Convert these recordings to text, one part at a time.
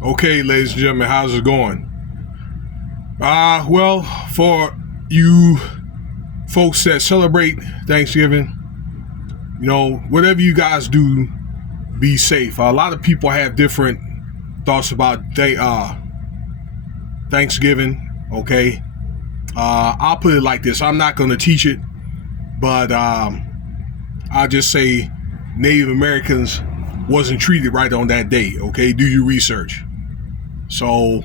Okay, ladies and gentlemen, how's it going? Well, for you folks that celebrate Thanksgiving, whatever you guys do, be safe. A lot of people have different thoughts about Thanksgiving, okay? I'll put it like this. I'm not going to teach it, but I'll just say Native Americans wasn't treated right on that day, okay? Do your research. So,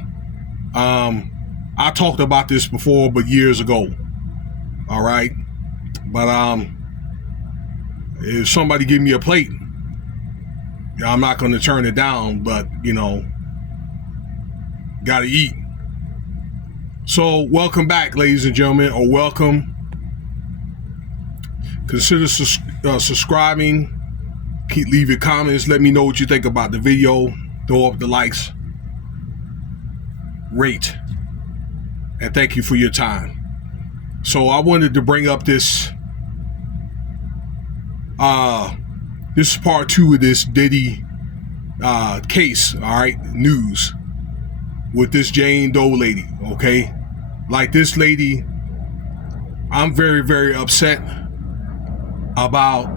I talked about this before, but years ago, all right? But if somebody give me a plate, I'm not going to turn it down, but, got to eat. So, welcome back, ladies and gentlemen, or welcome. Consider subscribing. Leave your comments. Let me know what you think about the video. Throw up the likes. Rate. And thank you for your time. So I wanted to bring up this. This is part 2 of this Diddy case. All right, news with this Jane Doe lady. Okay, like this lady, I'm very, very upset about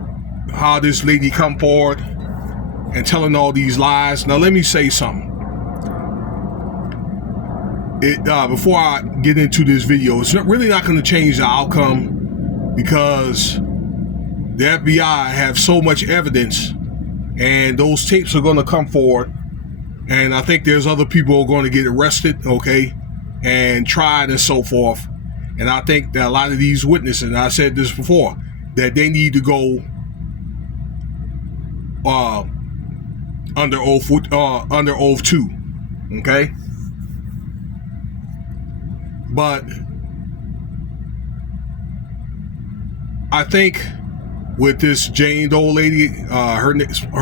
how this lady come forward and telling all these lies. Now let me say something. Before I get into this video, it's really not going to change the outcome because the FBI have so much evidence and those tapes are going to come forward, and I think there's other people who are going to get arrested, okay, and tried and so forth. And I think that a lot of these witnesses, and I said this before, that they need to go under oath too, okay? But I think with this Jane Doe lady, her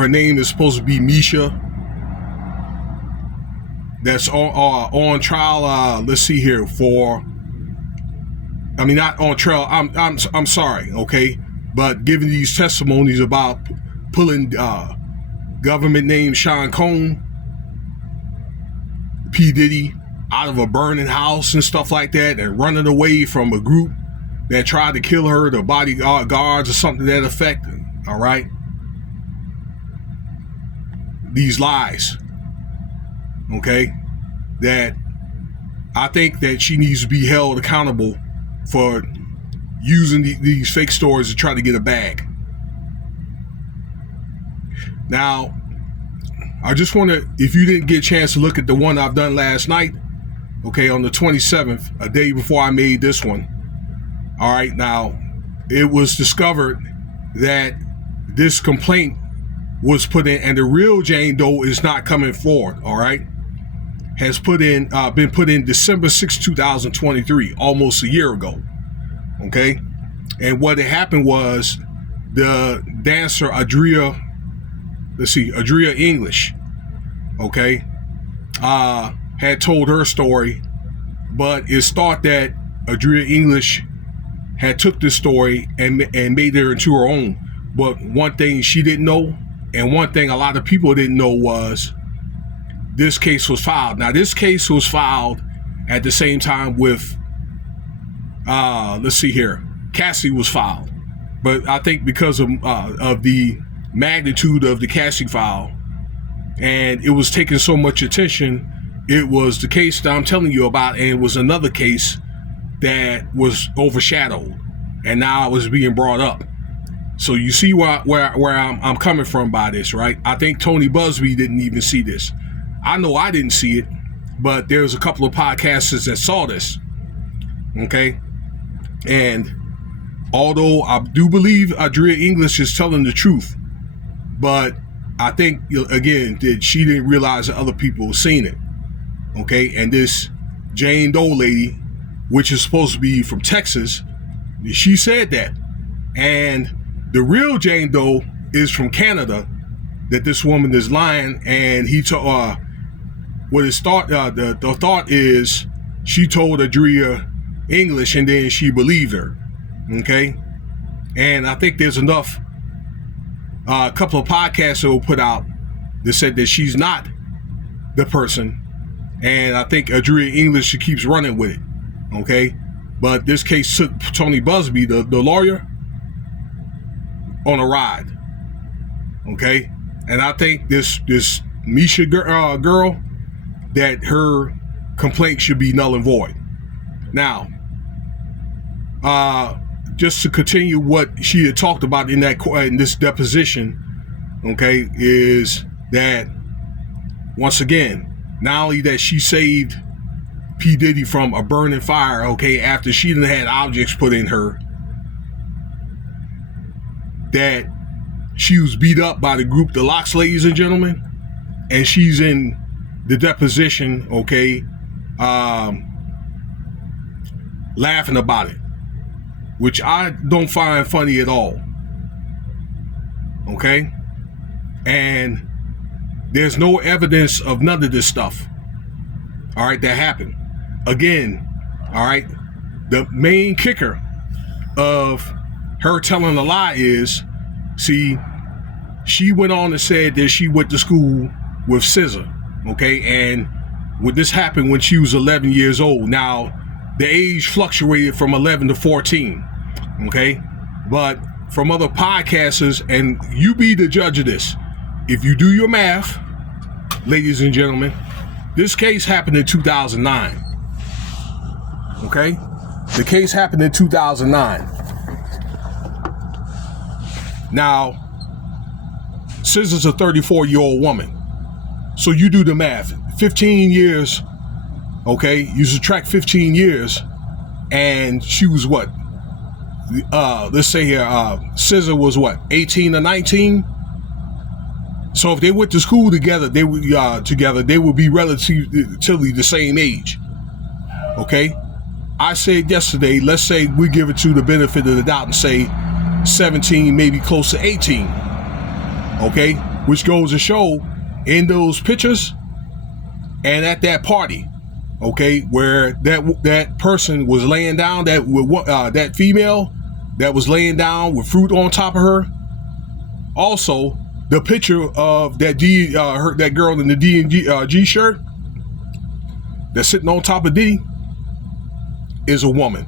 name is supposed to be Mesha. That's on trial. Let's see here not on trial. I'm sorry, okay, but giving these testimonies about pulling government name Sean Combs, P. Diddy, out of a burning house and stuff like that, and running away from a group that tried to kill her, the bodyguards or something to that effect. All right, these lies, okay, that I think that she needs to be held accountable for using these fake stories to try to get a bag. Now, I just want to, if you didn't get a chance to look at the one I've done last night, okay, on the 27th, a day before I made this one. All right, now, it was discovered that this complaint was put in, and the real Jane Doe is not coming forward, all right? Has been put in December 6, 2023, almost a year ago, okay? And what had happened was the dancer Adria English, okay, had told her story, but it's thought that Adria English had took this story and made it into her own. But one thing she didn't know, and one thing a lot of people didn't know, was this case was filed. Now, this case was filed at the same time with, let's see here, Cassie was filed. But I think because of the magnitude of the Cassie file, and it was taking so much attention, it was the case that I'm telling you about, and it was another case that was overshadowed, and now it was being brought up. So you see where I'm coming from by this, right? I think Tony Busby didn't even see this. I know I didn't see it, but there's a couple of podcasters that saw this, okay? And although I do believe Adria English is telling the truth, but I think, again, that she didn't realize that other people seen it, okay? And this Jane Doe lady, which is supposed to be from Texas, she said that. And the real Jane Doe is from Canada, that this woman is lying, and he told, the thought is she told Adria English, and then she believed her, okay? And I think there's enough, a couple of podcasts that were put out that said that she's not the person, and I think Adria English keeps running with it. Okay, but this case took Tony Busby, the lawyer, on a ride. Okay, and I think this Mesha girl, that her complaint should be null and void. Now, just to continue what she had talked about in this deposition, okay, is that once again, not only that she saved P. Diddy from a burning fire, okay, after she done had objects put in her, that she was beat up by the group, the LOX, ladies and gentlemen, and she's in the deposition, okay, laughing about it, which I don't find funny at all. Okay, and there's no evidence of none of this stuff, all right, that happened. Again, all right, the main kicker of her telling a lie is, see, she went on and said that she went to school with SZA, okay, and when this happened when she was 11 years old. Now, the age fluctuated from 11 to 14, okay, but from other podcasters, and you be the judge of this, if you do your math, ladies and gentlemen, this case happened in 2009, okay, the case happened in 2009. Now, SZA's a 34-year-old woman. So you do the math. 15 years, okay, you subtract 15 years, and she was what? Let's say here, SZA was what, 18 or 19? So if they went to school together, they would be relatively the same age. Okay? I said yesterday, let's say we give it to the benefit of the doubt and say 17, maybe close to 18. Okay, which goes to show in those pictures and at that party, okay, where that person was laying down, that female that was laying down with fruit on top of her. Also, the picture of that that girl in the D&G shirt that's sitting on top of Diddy is a woman.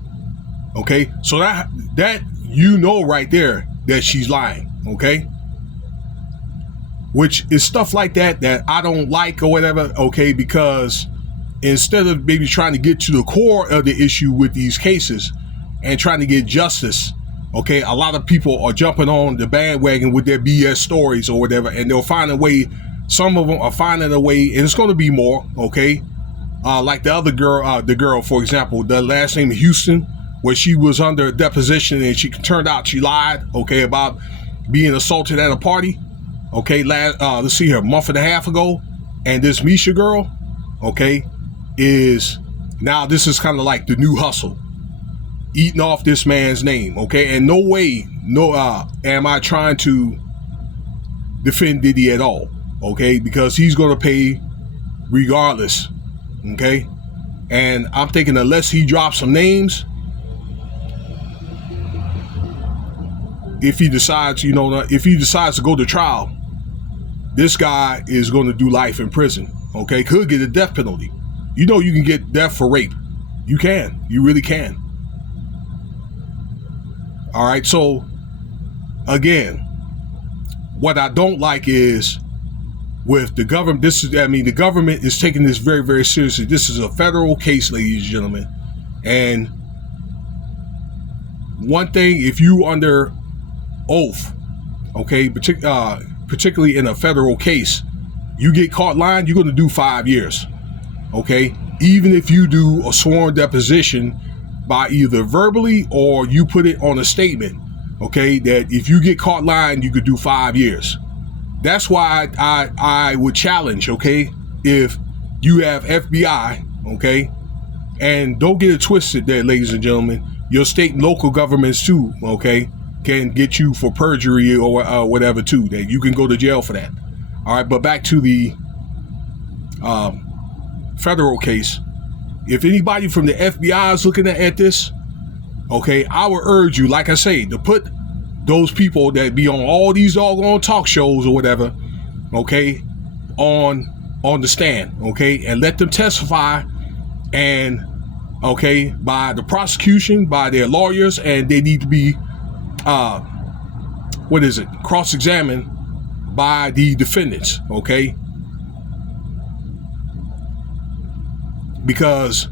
Okay, so that you know right there that she's lying. Okay. Which is stuff like that I don't like or whatever, okay, because instead of maybe trying to get to the core of the issue with these cases and trying to get justice, okay, a lot of people are jumping on the bandwagon with their BS stories or whatever, and they'll find a way, some of them are finding a way, and it's going to be more, okay, like the other girl, for example, the last name Houston, where she was under deposition and she turned out she lied, okay, about being assaulted at a party. Okay, let's see here, a month and a half ago, and this Mesha girl, okay, is now this is kind of like the new hustle, eating off this man's name, okay, and no way, am I trying to defend Diddy at all, okay, because he's gonna pay regardless, okay, and I'm thinking unless he drops some names, if he decides to go to trial, this guy is going to do life in prison, okay? Could get a death penalty. You know you can get death for rape. You can. You really can. All right, so, again, what I don't like is with the government, the government is taking this very, very seriously. This is a federal case, ladies and gentlemen. And one thing, if you under oath, okay, particularly in a federal case, you get caught lying, you're going to do 5 years, okay? Even if you do a sworn deposition by either verbally or you put it on a statement, okay, that if you get caught lying, you could do 5 years. That's why I would challenge, okay, if you have FBI, okay, and don't get it twisted there, ladies and gentlemen, your state and local governments too, okay, can get you for perjury or whatever too, that you can go to jail for that. All right, but back to the federal case. If anybody from the FBI is looking at this, okay, I would urge you, like I say, to put those people that be on all these doggone talk shows or whatever, okay, on on the stand, okay, and let them testify, and okay, by the prosecution, by their lawyers, and they need to be cross-examined by the defendants, okay? Because,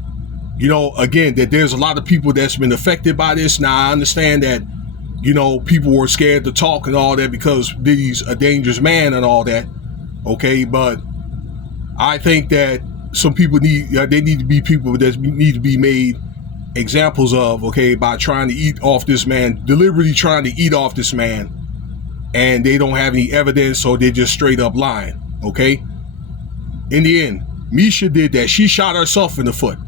you know, again, that there's a lot of people that's been affected by this. Now, I understand that, you know, people were scared to talk and all that because Diddy's a dangerous man and all that, okay? But I think that some people need to be people that need to be made examples of, okay, by trying to eat off this man, deliberately trying to eat off this man, and they don't have any evidence, so they're just straight up lying, okay? In the end, Mesha did that. She shot herself in the foot,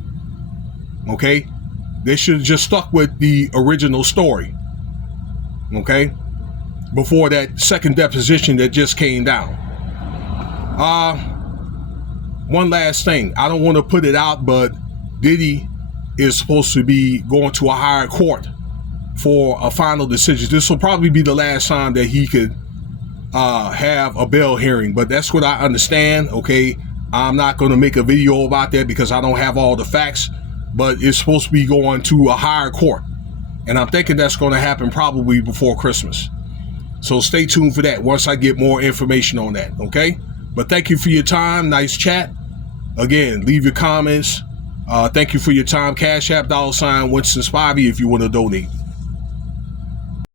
okay? They should have just stuck with the original story, okay? Before that second deposition that just came down. One last thing. I don't want to put it out, but Diddy is supposed to be going to a higher court for a final decision. This will probably be the last time that he could have a bail hearing, but that's what I understand, okay? I'm not going to make a video about that because I don't have all the facts, but it's supposed to be going to a higher court, and I'm thinking that's going to happen probably before Christmas. So stay tuned for that once I get more information on that, okay? But thank you for your time. Nice chat. Again, leave your comments. Thank you for your time. Cash App $Winston Spivey if you want to donate.